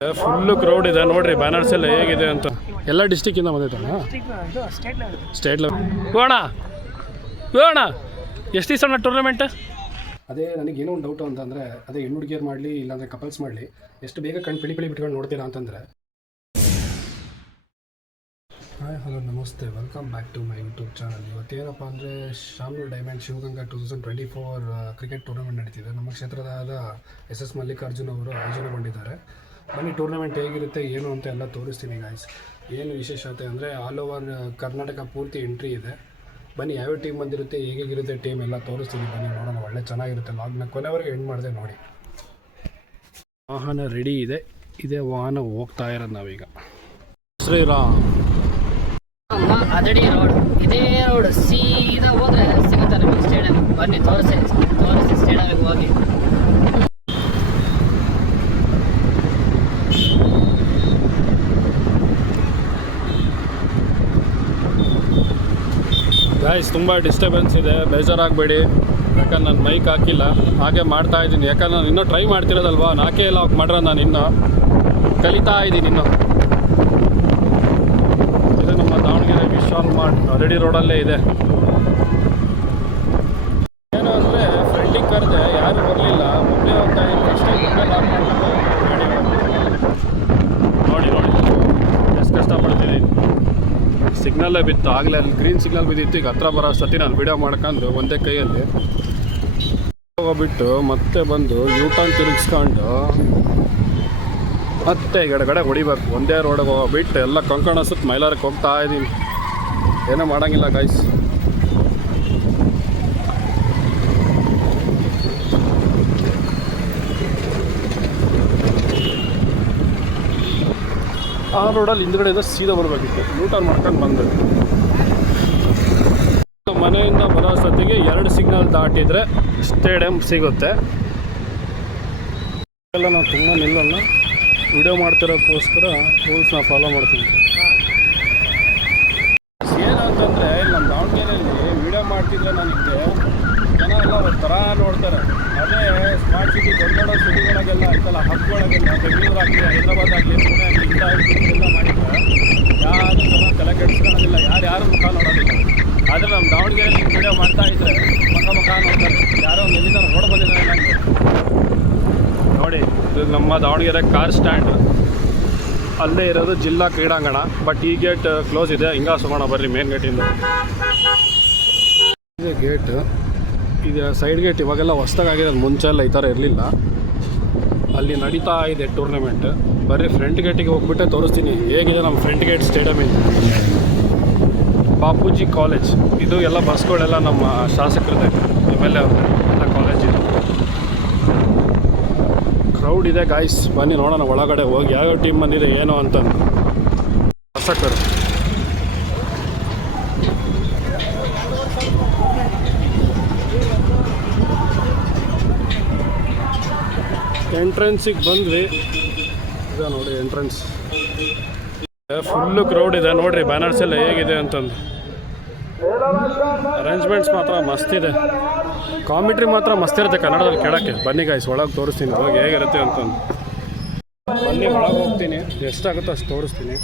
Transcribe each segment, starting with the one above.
Full crowd ಇದೆ ನೋಡ್ರಿ, banners ಎಲ್ಲ ಹೇಗಿದೆ ಅಂತ. ಎಲ್ಲ ಡಿಸ್ಟಿಕ್ಕಿಂದ ಬಂದೈತಣ್ಣ, ಸ್ಟೇಟ್ ಲೆವೆಲ್. ಹೋಗೋಣ ಎಷ್ಟು ದಿವಸ ಟೂರ್ನಮೆಂಟ್? ಅದೇ ನನಗೇನೋ ಒಂದು ಡೌಟು ಅಂತಂದರೆ, ಅದೇ ಹೆಣ್ಣು ಹುಡುಗಿಯರು ಮಾಡಲಿ ಇಲ್ಲಾಂದರೆ ಕಪಲ್ಸ್ ಮಾಡಲಿ, ಎಷ್ಟು ಬೇಗ ಕಣ್ಣು ಪಿಳಿ ಬಿಟ್ಕೊಂಡು ನೋಡ್ತೀರಾ ಅಂತಂದರೆ. ಹಾಯ್ ಹಲೋ ನಮಸ್ತೆ, welcome back to my YouTube channel. ಇವತ್ತೇನಪ್ಪ ಅಂದರೆ Shamanur diamond Shivaganga 2024 cricket tournament ನಡೀತಿದೆ. ನಮ್ಮ ಕ್ಷೇತ್ರದಾದ SS ಮಲ್ಲಿಕಾರ್ಜುನ್ ಅವರು ಆಯೋಜನೆಗೊಂಡಿದ್ದಾರೆ. ಬನ್ನಿ ಟೂರ್ನಮೆಂಟ್ ಹೇಗಿರುತ್ತೆ ಏನು ಅಂತ ಎಲ್ಲ ತೋರಿಸ್ತೀನಿ ಗಾಯ್ಸ್. ಏನು ವಿಶೇಷತೆ ಅಂದರೆ ಆಲ್ ಓವರ್ ಕರ್ನಾಟಕ ಪೂರ್ತಿ ಎಂಟ್ರಿ ಇದೆ. ಬನ್ನಿ ಯಾವ್ಯಾವ ಟೀಮ್ ಬಂದಿರುತ್ತೆ, ಹೇಗಿರುತ್ತೆ ಟೀಮ್ ಎಲ್ಲ ತೋರಿಸ್ತೀನಿ. ಬನ್ನಿ ನೋಡೋಣ, ಒಳ್ಳೆ ಚೆನ್ನಾಗಿರುತ್ತೆ. ಲಾಗ್ನ ಕೊನೆವರೆಗೆ ಎಂಡ್ ಮಾಡಿದೆ ನೋಡಿ. ವಾಹನ ರೆಡಿ ಇದೆ, ಇದೇ ವಾಹನ ಹೋಗ್ತಾ ಇರೋದು ನಾವೀಗ. ಶ್ರೀರಾಮ್ ಅದಡಿ ರೋಡ್, ಇದೇ ರೋಡ್ ಸೀದಾ ಹೋದ್ರೆ ಸಿಗುತ್ತೆ ನಮಗೆ ಸ್ಟೇಡಿಯಂ. ಬನ್ನಿ ತೋರಿಸಿ ಸ್ಟೇಡಿಯಂಗೆ ಹೋಗಿ. ಗಾಯ್ಸ್ ತುಂಬ ಡಿಸ್ಟರ್ಬೆನ್ಸ್ ಇದೆ, ಬೇಜಾರಾಗಬೇಡಿ. ಯಾಕಂದ್ರೆ ನಾನು ಮೈಕ್ ಹಾಕಿಲ್ಲ, ಹಾಗೆ ಮಾಡ್ತಾ ಇದ್ದೀನಿ. ಯಾಕಂದ್ರೆ ನಾನು ಇನ್ನೂ ಟ್ರೈ ಮಾಡ್ತಿರೋದಲ್ವಾ, ನಾಲ್ಕೇ ಎಲ್ಲ ಆಫ್ ಮಾಡ್ರೆ ನಾನು ಇನ್ನೂ ಕಲಿತಾ ಇದ್ದೀನಿ. ಇದು ನಮ್ಮ ದಾವಣಗೆರೆ ವಿಶಾಲ್ ಮಾರ್ಟ್ ರೆಡಿ ರೋಡಲ್ಲೇ ಇದೆ. ಏನು ಅಂದರೆ ಫ್ರೆಂಡಿಗೆ ಕರೆದೆ, ಯಾರು ಬರಲಿಲ್ಲ, ಒಬ್ಬನೇ ಹೋಗ್ತಾ ಇದ್ದೀನಿ. ಅಷ್ಟೇ ಮೊಬೈಲ್ ಆಫ್ ಮಾಡಿಬಿಟ್ಟು ನೋಡಿ ಎಷ್ಟು ಕಷ್ಟಪಡ್ತೀನಿ. ಸಿಗ್ನಲ್ಲೇ ಬಿತ್ತು, ಆಗಲೇ ಅಲ್ಲಿ ಗ್ರೀನ್ ಸಿಗ್ನಲ್ ಬಿದ್ದಿತ್ತು. ಈಗ ಹತ್ರ ಬರೋ ಸತಿ ನಾನು ವಿಡಿಯೋ ಮಾಡ್ಕೊಂಡು ಒಂದೇ ಕೈಯಲ್ಲಿ ಹೋಗ್ಬಿಟ್ಟು ಮತ್ತೆ ಬಂದು ಯೂಟರ್ನ್ ತಿರುಗಿಸ್ಕೊಂಡು ಮತ್ತೆ ಎಡಗಡೆ ಹೊಡಿಬೇಕು. ಒಂದೇ ರೋಡಿಗೆ ಹೋಗ್ಬಿಟ್ಟು ಎಲ್ಲ ಕೊಂಕಣ ಸುತ್ತ ಮೈಲಾರಕ್ಕೆ ಹೋಗ್ತಾ ಇದ್ದೀನಿ. ಏನೂ ಮಾಡೋಂಗಿಲ್ಲ ಗೈಸ್. ಆ ರೋಡಲ್ಲಿ ಹಿಂದ್ಗಡೆಯಿಂದ ಸೀದಾ ಬರಬೇಕಿತ್ತು, ಯೂಟರ್ನ್ ಮಾಡ್ಕೊಂಡು ಬಂದೆ. ಮನೆಯಿಂದ ಬರೋ ಸತಿಗೆ 2 ಸಿಗ್ನಲ್ ದಾಟಿದರೆ ಸ್ಟೇಡಿಯಂ ಸಿಗುತ್ತೆ. ಎಲ್ಲ ನಾವು ತುಂಬ ನಿಲ್ಲಲ್ಲ, ವಿಡಿಯೋ ಮಾಡ್ತಿರೋಕ್ಕೋಸ್ಕರ ರೂಲ್ಸ್ನ ಫಾಲೋ ಮಾಡ್ತೀವಿ. ಏನಂತಂದರೆ ನಮ್ಮ ದಾವಣಗೆರೆಯಲ್ಲಿ ವಿಡಿಯೋ ಮಾಡ್ತಿದ್ರೆ ನನಗೆ ಜನ ಎಲ್ಲ ಒಂಥರ ನೋಡ್ತಾರೆ. ಅದೇ ಸ್ಮಾರ್ಟ್ ಸಿಟಿ ದೊಡ್ಡ ದೊಡ್ಡ ಸಿಟಿಗಳಿಗೆಲ್ಲ ಆಯ್ತಲ್ಲ, ಹಬ್ಗಳಿಗೆಲ್ಲ ಬೆಂಗಳೂರು ಆಗಲಿ, ಹೈದರಾಬಾದ್ ಆಗಲಿ, ಪುಣೆ ಆಗಲಿ, ಇಂಥ ಎಲ್ಲ ಮಾಡಿದರೆ ಯಾರು ಜನ ತಲೆ ಕೆಡಿಸ್ಕೊಳ್ಳೋದಿಲ್ಲ, ಯಾರು ಮುಖ ನೋಡೋದಿಲ್ಲ. ಆದರೆ ನಮ್ಮ ದಾವಣಗೆರೆಯಲ್ಲಿ ವಿಡಿಯೋ ಮಾಡ್ತಾಯಿದ್ರೆ ಮುಖ ನೋಡ್ತಾರೆ. ಯಾರೋ ಒಂದು ಎಲ್ಲಿಂದ ರೋಡ್ ಬಂದಿದ್ದಾರೆ ನನಗೆ ನೋಡಿ. ಇದು ನಮ್ಮ ದಾವಣಗೆರೆ ಕಾರ್ ಸ್ಟ್ಯಾಂಡ್, ಅಲ್ಲೇ ಇರೋದು ಜಿಲ್ಲಾ ಕ್ರೀಡಾಂಗಣ. ಬಟ್ ಈ ಗೇಟ್ ಕ್ಲೋಸ್ ಇದೆ. ಹಿಂಗಾಸೋಣ ಬರ್ರಿ ಮೇನ್ ಗೇಟಿಂದ. ಇದೆ ಗೇಟ್, ಇದು ಸೈಡ್ ಗೇಟ್. ಇವಾಗೆಲ್ಲ ಹೊಸ್ದಾಗಿರೋದು, ಮುಂಚೆ ಎಲ್ಲ ಈ ಥರ ಇರಲಿಲ್ಲ. ಅಲ್ಲಿ ನಡೀತಾ ಇದೆ ಟೂರ್ನಮೆಂಟ್. ಬರ್ರಿ ಫ್ರಂಟ್ ಗೇಟಿಗೆ ಹೋಗ್ಬಿಟ್ಟೆ ತೋರಿಸ್ತೀನಿ ಹೇಗಿದೆ ನಮ್ಮ ಫ್ರಂಟ್ ಗೇಟ್ ಸ್ಟೇಡಿಯಮ್. ಇದು ಬಾಪೂಜಿ ಕಾಲೇಜ್. ಇದು ಎಲ್ಲ ಬಸ್ಗಳೆಲ್ಲ ನಮ್ಮ ಶಾಸಕರದೇ, MLA ಎಲ್ಲ ಕಾಲೇಜ್ ಇದು. ಕ್ರೌಡ್ ಇದೆ ಗಾಯ್ಸ್. ಬನ್ನಿ ನೋಡೋಣ ಒಳಗಡೆ ಹೋಗಿ ಯಾವ್ಯಾವ ಟೀಮ್ ಬಂದಿದೆ ಏನು ಅಂತಂದು. ಶಾಸಕರು ಎಂಟ್ರೆನ್ಸಿಗೆ ಬಂದ್ವಿ. ಇದೆ ನೋಡಿ ಎಂಟ್ರೆನ್ಸ್. ಫುಲ್ಲು ಕ್ರೌಡ್ ಇದೆ ನೋಡ್ರಿ, ಬ್ಯಾನರ್ಸ್ ಎಲ್ಲ ಹೇಗಿದೆ ಅಂತಂದು. ಅರೇಂಜ್ಮೆಂಟ್ಸ್ ಮಾತ್ರ ಮಸ್ತಿದೆ, ಕಾಮಿಟ್ರಿ ಮಾತ್ರ ಮಸ್ತಿರುತ್ತೆ ಕನ್ನಡದಲ್ಲಿ ಕೇಳೋಕ್ಕೆ. ಬನ್ನಿ ಗಾಯ್ಸ್ ಒಳಗೆ ತೋರಿಸ್ತೀನಿ ಹೋಗಿ ಹೇಗಿರುತ್ತೆ ಅಂತಂದು. ಬನ್ನಿ ಒಳಗೆ ಹೋಗ್ತೀನಿ, ಎಷ್ಟಾಗುತ್ತೋ ಅಷ್ಟು ತೋರಿಸ್ತೀನಿ.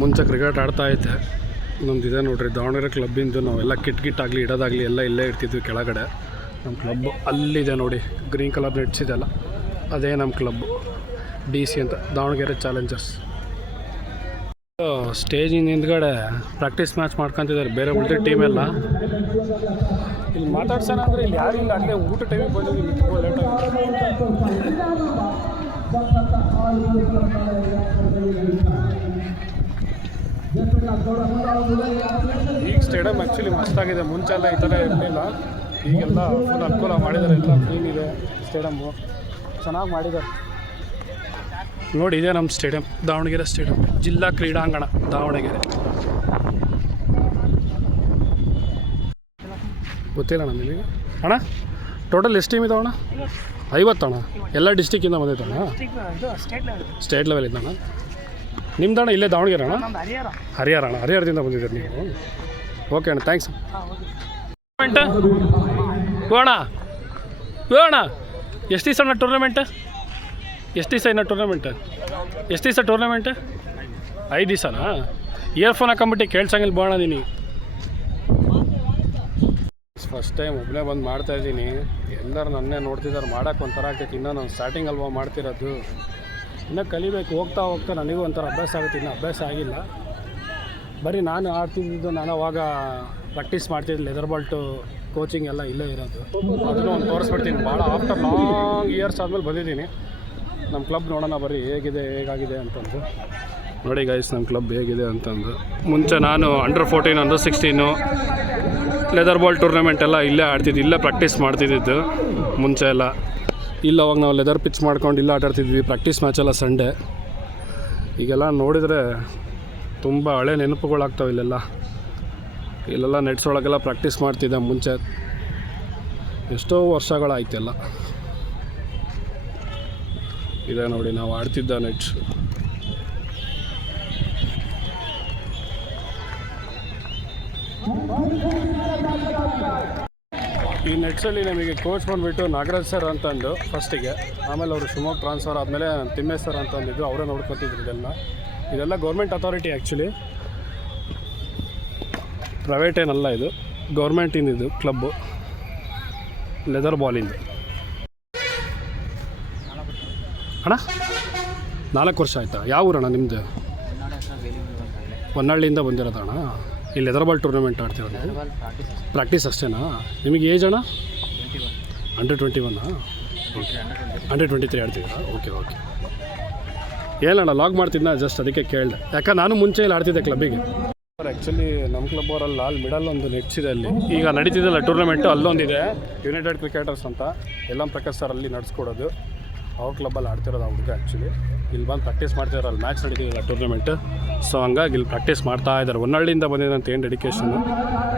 ಮುಂಚೆ ಕ್ರಿಕೆಟ್ ಆಡ್ತಾ ಇದ್ದೆ. ನಮ್ದು ಇದೆ ನೋಡ್ರಿ ದಾವಣಗೆರೆ ಕ್ಲಬ್ಬಿಂದು. ನಾವೆಲ್ಲ ಕಿಟ್ ಆಗಲಿ ಇಡೋದಾಗಲಿ ಎಲ್ಲ ಇಲ್ಲೇ ಇರ್ತಿದ್ವಿ ಕೆಳಗಡೆ. ನಮ್ಮ ಕ್ಲಬ್ ಅಲ್ಲಿದೆ ನೋಡಿ, ಗ್ರೀನ್ ಕಲರ್ ನೆಟ್ಸ್ ಇದೆಲ್ಲ, ಅದೇ ನಮ್ಮ ಕ್ಲಬ್ DC ಅಂತ, ದಾವಣಗೆರೆ ಚಾಲೆಂಜರ್ಸ್. ಸ್ಟೇಜಿನ ಹಿಂದ್ಗಡೆ ಪ್ರಾಕ್ಟೀಸ್ ಮ್ಯಾಚ್ ಮಾಡ್ಕೊತಿದ್ದಾರೆ ಬೇರೆ ಉಳಿದ ಟೀಮೆಲ್ಲ. ಇಲ್ಲಿ ಮಾತಾಡ್ಸೋಣ ಅಂದರೆ ಇಲ್ಲಿ ಯಾರು ಇಲ್ಲ, ಅಲ್ಲೇ ಊಟ ಟೈಮಿಗೆ ಬಂದಿದ್ದೀವಿ, ತುಂಬ ಲೇಟಾಗಿ. ಈಗ ಸ್ಟೇಡಿಯಂ ಆ್ಯಕ್ಚುಲಿ ಮಸ್ತಾಗಿದೆ. ಮುಂಚೆ ಎಲ್ಲ ಈ ಥರ ಇರಲಿಲ್ಲ, ಈಗೆಲ್ಲ ಫುಲ್ ಅನುಕೂಲ ಮಾಡಿದ್ದಾರೆ. ಎಲ್ಲ ಕ್ಲೀನ್ ಇದೆ ಸ್ಟೇಡಿಯಮ್ಮು, ಚೆನ್ನಾಗಿ ಮಾಡಿದ್ದಾರೆ ನೋಡಿ. ಇದೆ ನಮ್ಮ ಸ್ಟೇಡಿಯಂ, ದಾವಣಗೆರೆ ಸ್ಟೇಡಿಯಂ, ಜಿಲ್ಲಾ ಕ್ರೀಡಾಂಗಣ ದಾವಣಗೆರೆ. ಗೊತ್ತಿಲ್ಲ ಅಣ್ಣ ನಿಮಗೆ? ಅಣ್ಣ ಟೋಟಲ್ ಎಷ್ಟು ಟೀಮ್ ಇದಾವಣ್ಣ? 50 ಅಣ್ಣ. ಎಲ್ಲ ಡಿಸ್ಟಿಕ್ಕಿಂದ ಬಂದೈತಣ್ಣ? State level ಇದ್ದಣ್ಣ. ನಿಮ್ದಣ್ಣ ಇಲ್ಲೇ ದಾವಣಗೆರೆ ಅಣ್ಣ? ಹರಿಹರ ಅಣ್ಣ. ಹರಿಹರದಿಂದ ಬಂದಿದ್ದೀರಿ ನೀವು? ಓಕೆ ಅಣ್ಣ, ಥ್ಯಾಂಕ್ಸ್. ಹೋಣ ಹೋಣ. ಎಷ್ಟು ದಿವಸ ಅಣ್ಣ ಟೂರ್ನಮೆಂಟ್? ಎಷ್ಟು ದಿವಸ ಇನ್ನ ಟೂರ್ನಮೆಂಟ್? ಎಷ್ಟು ದಿವಸ ಟೂರ್ನಮೆಂಟ್? 5 ದಿವಸನಾ? ಇಯರ್ಫೋನ್ ಹಾಕೊಂಬಿಟ್ಟು ಕೇಳ್ಸಂಗಿಲ್ಲ ಬೋಣ ನೀನು. ಫಸ್ಟ್ ಟೈಮ್ ಒಬ್ಬನೇ ಬಂದು ಮಾಡ್ತಾಯಿದ್ದೀನಿ. ಎಲ್ಲರೂ ನನ್ನೇ ನೋಡ್ತಿದ್ದಾರೆ, ಮಾಡೋಕ್ಕೆ ಒಂಥರ ಆಗ್ತೈತಿ. ಇನ್ನೂ ನಾನು ಸ್ಟಾರ್ಟಿಂಗ್ ಅಲ್ವಾ ಮಾಡ್ತಿರೋದು, ಇನ್ನೂ ಕಲಿಬೇಕು. ಹೋಗ್ತಾ ಹೋಗ್ತಾ ನನಗೂ ಒಂಥರ ಅಭ್ಯಾಸ ಆಗುತ್ತೆ. ಇನ್ನೂ ಅಭ್ಯಾಸ ಆಗಿಲ್ಲ. ಬರೀ ನಾನು ಆಡ್ತಿದ್ದು, ನಾನು ಅವಾಗ ಪ್ರಾಕ್ಟೀಸ್ ಮಾಡ್ತಿದ್ದೆ. ಲೆದರ್ ಬಾಲ್ಟು ಕೋಚಿಂಗ್ ಎಲ್ಲ ಇಲ್ಲೇ ಇರೋದು. ಅದನ್ನು ಒಂದು ತೋರಿಸ್ಬಿಡ್ತೀನಿ. ಭಾಳ ಆಫ್ಟರ್ ಲಾಂಗ್ ಇಯರ್ಸ್ ಆದಮೇಲೆ ಬಂದಿದ್ದೀನಿ. ನಮ್ಮ ಕ್ಲಬ್ ನೋಡೋಣ ಬರ್ರಿ ಹೇಗಿದೆ, ಹೇಗಾಗಿದೆ ಅಂತಂದು. ನೋಡಿ ಗೈಸ್ ನಮ್ಮ ಕ್ಲಬ್ ಹೇಗಿದೆ ಅಂತಂದು. ಮುಂಚೆ ನಾನು under 14, under 16 leather ball tournament ಎಲ್ಲ ಇಲ್ಲೇ ಆಡ್ತಿದ್ವಿ, ಇಲ್ಲೇ ಪ್ರಾಕ್ಟೀಸ್ ಮಾಡ್ತಿದ್ದಿದ್ದು ಮುಂಚೆ ಎಲ್ಲ. ಇಲ್ಲ ಅವಾಗ ನಾವು ಲೆದರ್ ಪಿಚ್ ಮಾಡ್ಕೊಂಡು ಇಲ್ಲ ಆಟಾಡ್ತಿದ್ವಿ. Practice ಮ್ಯಾಚೆಲ್ಲ Sunday. ಈಗೆಲ್ಲ ನೋಡಿದರೆ ತುಂಬ ಹಳೆ ನೆನಪುಗಳಾಗ್ತಾವೆ ಇಲ್ಲೆಲ್ಲ. ಇಲ್ಲೆಲ್ಲ ನೆಟ್ಸ್ ಒಳಗೆಲ್ಲ ಪ್ರಾಕ್ಟೀಸ್ ಮಾಡ್ತಿದ್ದೆ ಮುಂಚೆ, ಎಷ್ಟೋ ವರ್ಷಗಳಾಯ್ತೆಲ್ಲ. ಇದೆ ನೋಡಿ ನಾವು ಆಡ್ತಿದ್ದ ನೆಟ್ಸ್. ಈ ನೆಟ್ಸಲ್ಲಿ ನಮಗೆ ಕೋಚ್ ಬಂದುಬಿಟ್ಟು ನಾಗರಾಜ್ ಸರ್ ಅಂತಂದು ಫಸ್ಟಿಗೆ. ಆಮೇಲೆ ಅವರು ಶಿವಮೊಗ್ಗ ಟ್ರಾನ್ಸ್ಫರ್ ಆದಮೇಲೆ ತಿಮ್ಮೇಶ್ ಸರ್ ಅಂತಂದಿದ್ದು, ಅವರೇ ನೋಡ್ಕೊತಿದ್ರು ಇದೆಲ್ಲ ಗೌರ್ಮೆಂಟ್ ಅಥಾರಿಟಿ. ಆ್ಯಕ್ಚುಲಿ ಪ್ರೈವೇಟ್ ಏನಲ್ಲ, ಇದು ಗೌರ್ಮೆಂಟಿಂದಿದ್ದು ಕ್ಲಬ್ಬು, ಲೆದರ್ ಬಾಲಿಂದು. ಅಣ್ಣ 4 ವರ್ಷ ಆಯಿತಾ? ಯಾವ ಊರಣ್ಣ ನಿಮ್ಮದು? ಹೊನ್ನಾಳಿಯಿಂದ ಬಂದಿರೋದಣ್ಣ. ಇಲ್ಲಿ ಲೆದರ್ ಬಾಲ್ ಟೂರ್ನಮೆಂಟ್ ಆಡ್ತಿರೋದು? ಪ್ರಾಕ್ಟೀಸ್ ಅಷ್ಟೇನಾ? ನಿಮಗೆ ಏಜ್ ಅಣ್ಣ? ಅಂಡರ್ 21? ಓಕೆ, ಅಂಡರ್ 23 ಆಡ್ತಿದ್ದೀರಾ? Okay okay. ಏನಣ್ಣ ಲಾಗ್ ಮಾಡ್ತಿದ್ನ ಜಸ್ಟ್ ಅದಕ್ಕೆ ಕೇಳಿದೆ. ಯಾಕೆ ನಾನು ಮುಂಚೆ ಇಲ್ಲಿ ಆಡ್ತಿದ್ದೆ ಕ್ಲಬ್ಬಿಗೆ. ಆ್ಯಕ್ಚುಲಿ ನಮ್ಮ ಕ್ಲಬ್ ಅವರಲ್ಲಿ ಅಲ್ಲಿ ಮಿಡಲ್ ಒಂದು ನೆಟ್ಸ್ ಇದೆ. ಅಲ್ಲಿ ಈಗ ನಡೀತಿದ್ದಲ್ಲ ಟೂರ್ನಮೆಂಟು, ಅಲ್ಲೊಂದಿದೆ ಯುನೈಟೆಡ್ ಕ್ರಿಕೆಟರ್ಸ್ ಅಂತ, ಯಲ್ಲಂ ಪ್ರಕಾಶ್ ಸರ್ ಅಲ್ಲಿ ನಡೆಸ್ಕೊಡೋದು. ಅವ್ರ ಕ್ಲಬ್ಬಲ್ಲಿ ಆಡ್ತಿರೋದು ಆ ಹುಡುಗ. ಆ್ಯಕ್ಚುಲಿ ಇಲ್ಲಿ ಬಂದು ಪ್ರಾಕ್ಟೀಸ್ ಮಾಡ್ತಿದ್ದಾರೆ, ಅಲ್ಲಿ ಮ್ಯಾಚ್ ನಡೀತಿಲ್ಲ ಟೂರ್ನಮೆಂಟ್. ಸೊ ಹಂಗಾಗಿ ಇಲ್ಲಿ ಪ್ರಾಕ್ಟೀಸ್ ಮಾಡ್ತಾ ಇದ್ದಾರೆ. ಹೊನ್ನಾಳಿಯಿಂದ ಬಂದಿದ್ದಂತ ಏನು ಡೆಡಿಕೇಶನು.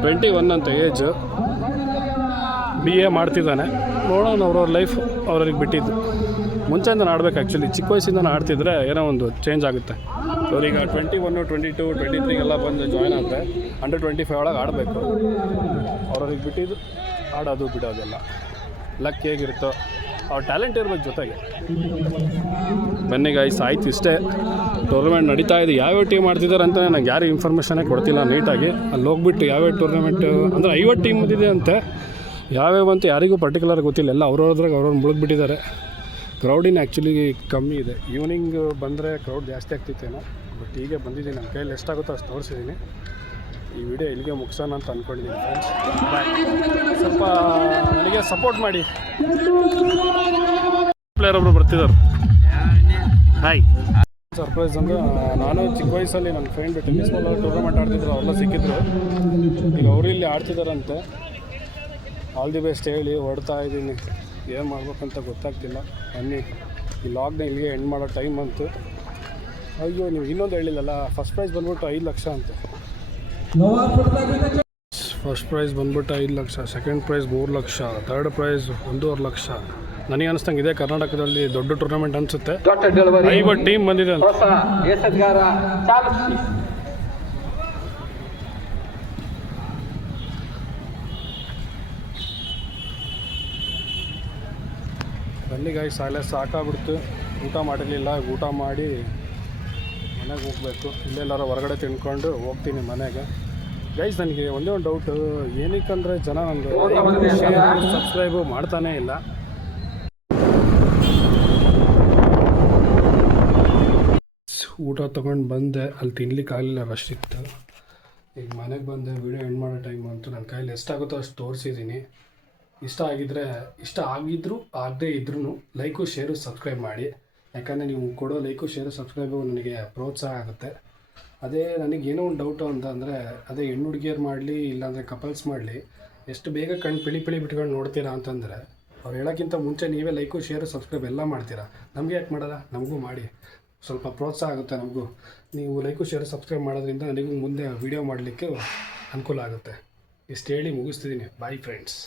21 ಅಂತ ಏಜು, BA ಮಾಡ್ತಿದ್ದಾನೆ. ನೋಡೋಣ, ಅವ್ರವ್ರ ಲೈಫ್ ಅವ್ರಿಗೆ ಬಿಟ್ಟಿದ್ದು. ಮುಂಚೆಯಿಂದ ಆಡ್ಬೇಕು. ಆ್ಯಕ್ಚುಲಿ ಚಿಕ್ಕ ವಯಸ್ಸಿಂದ ಆಡ್ತಿದ್ರೆ ಏನೋ ಒಂದು ಚೇಂಜ್ ಆಗುತ್ತೆ. ಅವ್ರೀಗ 21, 22, 23 ಬಂದು ಜಾಯ್ನ್ ಆದರೆ ಅಂಡರ್ 25 ಒಳಗೆ ಆಡಬೇಕು. ಅವ್ರಿಗೆ ಬಿಟ್ಟಿದ್ದು ಆಡೋದು ಬಿಡೋದೆಲ್ಲ ಲಕ್ ಹೇಗಿರುತ್ತೋ, ಅವ್ರ ಟ್ಯಾಲೆಂಟ್ ಇರ್ಬೇಕು ಜೊತೆಗೆ. ಬನ್ನಿ ಗೈಸ್, ಆಯ್ತು ಇಷ್ಟೇ. ಟೂರ್ನಮೆಂಟ್ ನಡೀತಾ ಇದೆ. ಯಾವ್ಯಾವ ಟೀಮ್ ಆಡ್ತಿದ್ದಾರೆ ಅಂತ ನಂಗೆ ಯಾರು ಇನ್ಫಾರ್ಮೇಷನೇ ಕೊಡ್ತಿಲ್ಲ ನೀಟಾಗಿ. ಅಲ್ಲಿ ಹೋಗ್ಬಿಟ್ಟು ಯಾವ್ಯಾವ ಟೂರ್ನಮೆಂಟು ಅಂದರೆ 50 ಟೀಮ್ ಇದೆ ಅಂತೆ. ಯಾವ್ಯಾವ ಅಂತ ಯಾರಿಗೂ ಪರ್ಟಿಕ್ಯುಲರ್ ಗೊತ್ತಿಲ್ಲ. ಎಲ್ಲ ಅವ್ರವ್ರದ್ರಾಗ ಅವ್ರವ್ರು ಮುಳುಗ್ಬಿಟ್ಟಿದ್ದಾರೆ. ಕ್ರೌಡಿನ ಆ್ಯಕ್ಚುಲಿ ಕಮ್ಮಿ ಇದೆ. ಈವ್ನಿಂಗ್ ಬಂದರೆ ಕ್ರೌಡ್ ಜಾಸ್ತಿ ಆಗ್ತಿತ್ತೇನೋ. ಬಟ್ ಹೀಗೆ ಬಂದಿದ್ದೀನಿ, ನನ್ನ ಕೈಯಲ್ಲಿ ಎಷ್ಟಾಗುತ್ತೋ ಅಷ್ಟು ತೋರಿಸಿದ್ದೀನಿ. ಈ ವಿಡಿಯೋ ಇಲ್ಲಿಗೆ ಮುಗಿಸೋಣ ಅಂತ ಅಂದ್ಕೊಂಡಿದ್ದೀನಿ ಫ್ರೆಂಡ್ಸ್. ಬಾಯ್. ಸ್ವಲ್ಪ ನನಗೆ ಸಪೋರ್ಟ್ ಮಾಡಿ. ಪ್ಲೇಯರ್ ಒಬ್ಬರು ಬರ್ತಿದ್ದಾರೆ. ಹಾಯ್. ಸರ್ಪ್ರೈಸ್ ಅಂದರೆ ನಾನು ಚಿಕ್ಕ ವಯಸ್ಸಲ್ಲಿ ನನ್ನ ಫ್ರೆಂಡ್ ಟೆನ್ನಿಸ್ ಬಾಲ್ ಟೂರ್ನಮೆಂಟ್ ಆಡ್ತಿದ್ರು, ಅವರೆಲ್ಲ ಸಿಕ್ಕಿದ್ರು. ಈಗ ಅವರು ಇಲ್ಲಿ ಆಡ್ತಿದ್ದಾರಂತೆ. ಆಲ್ ದಿ ಬೆಸ್ಟ್ ಹೇಳಿ ಹೊಡ್ತಾ ಇದ್ದೀನಿ. ಏನು ಮಾಡ್ಬೇಕಂತ ಗೊತ್ತಾಗ್ತಿಲ್ಲ. ಬನ್ನಿ, ಈ ಲಾಗ್ನ ಇಲ್ಲಿಗೆ ಎಂಡ್ ಮಾಡೋ ಟೈಮ್ ಅಂತು. ಅಯ್ಯೋ, ನೀವು ಇನ್ನೊಂದು ಹೇಳಿಲ್ಲಲ್ಲ, ಫಸ್ಟ್ ಪ್ರೈಸ್ ಬಂದ್ಬಿಟ್ಟು 5 ಲಕ್ಷ ಅಂತ. ಫಸ್ಟ್ ಪ್ರೈಸ್ ಬಂದ್ಬಿಟ್ಟು 5 lakh, second prize 3 lakh, third prize 1.5 lakh. ನನಗೆ ಅನಿಸ್ತಂಗೆ ಇದೇ ಕರ್ನಾಟಕದಲ್ಲಿ ದೊಡ್ಡ ಟೂರ್ನಮೆಂಟ್ ಅನಿಸುತ್ತೆ. 50 ಟೀಮ್ ಬಂದಿದೆ ಅಂತ. ಬನ್ನಿ ಗಾಯ್, ಸಾಲೆ ಸಾಕಾಗ್ಬಿಡ್ತು. ಊಟ ಮಾಡಿರಲಿಲ್ಲ, ಊಟ ಮಾಡಿ ಮನೆಗೆ ಹೋಗಬೇಕು. ಇಲ್ಲೆಲ್ಲಾರು ಹೊರಗಡೆ ತಿನ್ಕೊಂಡು ಹೋಗ್ತೀನಿ ಮನೆಗೆ. ಗೈಸ್, ನನಗೆ ಒಂದೇ ಒಂದು ಡೌಟು, ಏನಕ್ಕಂದರೆ ಜನ ನಂದು ಶೇರ್ ಸಬ್ಸ್ಕ್ರೈಬು ಮಾಡ್ತಾನೇ ಇಲ್ಲ. ಊಟ ತೊಗೊಂಡು ಬಂದೆ, ಅಲ್ಲಿ ತಿನ್ಲಿಕ್ಕೆ ಆಗಲಿಲ್ಲ, ರಶ್ ಇತ್ತು. ಈಗ ಮನೆಗೆ ಬಂದೆ, ವೀಡಿಯೋ ಎಂಡ್ ಮಾಡೋ ಟೈಮ್ ಅಂತು. ನನ್ನ ಕೈಯಲ್ಲಿ ಎಷ್ಟಾಗುತ್ತೋ ಅಷ್ಟು ತೋರಿಸಿದ್ದೀನಿ. ಇಷ್ಟ ಆಗಿದ್ದರೂ ಆಗದೇ ಇದ್ರೂ ಲೈಕು, ಶೇರು, ಸಬ್ಸ್ಕ್ರೈಬ್ ಮಾಡಿ. ಯಾಕಂದರೆ ನೀವು ಕೊಡೋ ಲೈಕು ಶೇರು ಸಬ್ಸ್ಕ್ರೈಬು ನನಗೆ ಪ್ರೋತ್ಸಾಹ ಆಗುತ್ತೆ. ಅದೇ ನನಗೇನೋ ಒಂದು ಡೌಟು ಅಂದರೆ ಅದೇ ಹೆಣ್ಣು ಹುಡುಗಿಯರು ಮಾಡಲಿ ಇಲ್ಲಾಂದರೆ ಕಪಲ್ಸ್ ಮಾಡಲಿ ಎಷ್ಟು ಬೇಗ ಕಣ್ಣು ಪಿಳಿ ಬಿಟ್ಕೊಂಡು ನೋಡ್ತೀರಾ ಅಂತಂದರೆ ಅವ್ರು ಹೇಳೋಕ್ಕಿಂತ ಮುಂಚೆ ನೀವೇ ಲೈಕು ಶೇರು ಸಬ್ಸ್ಕ್ರೈಬ್ ಎಲ್ಲ ಮಾಡ್ತೀರಾ. ನಮಗೆ ಯಾಕೆ ಮಾಡೋಲ್ಲ, ನಮಗೂ ಮಾಡಿ, ಸ್ವಲ್ಪ ಪ್ರೋತ್ಸಾಹ ಆಗುತ್ತೆ ನಮಗೂ. ನೀವು ಲೈಕು ಶೇರು ಸಬ್ಸ್ಕ್ರೈಬ್ ಮಾಡೋದ್ರಿಂದ ನನಗೂ ಮುಂದೆ ವೀಡಿಯೋ ಮಾಡಲಿಕ್ಕೆ ಅನುಕೂಲ ಆಗುತ್ತೆ. ಇಷ್ಟು ಹೇಳಿ ಮುಗಿಸ್ತಿದ್ದೀನಿ. Bye friends.